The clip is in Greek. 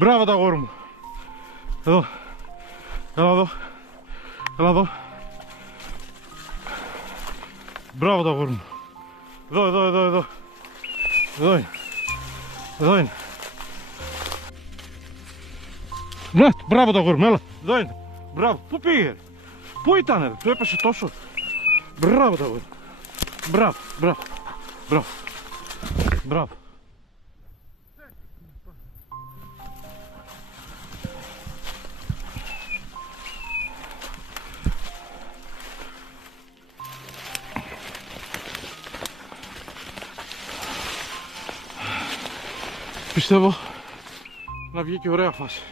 Μπράβο το αγόρι μου. Εδώ. Έλα εδώ. Έλα εδώ. Μπράβο το αγόρι μου. Εδώ. Εδώ είναι. Εδώ είναι. Ναι, μπράβο το αγόρι μου, έλα. Εδώ είναι. Μπράβο. Πού πήγε? Πού ήτανε? Του έπεσε τόσο. Μπράβο το αγόρι. Μπράβο. Πιστεύω να βγει και ωραία φάση.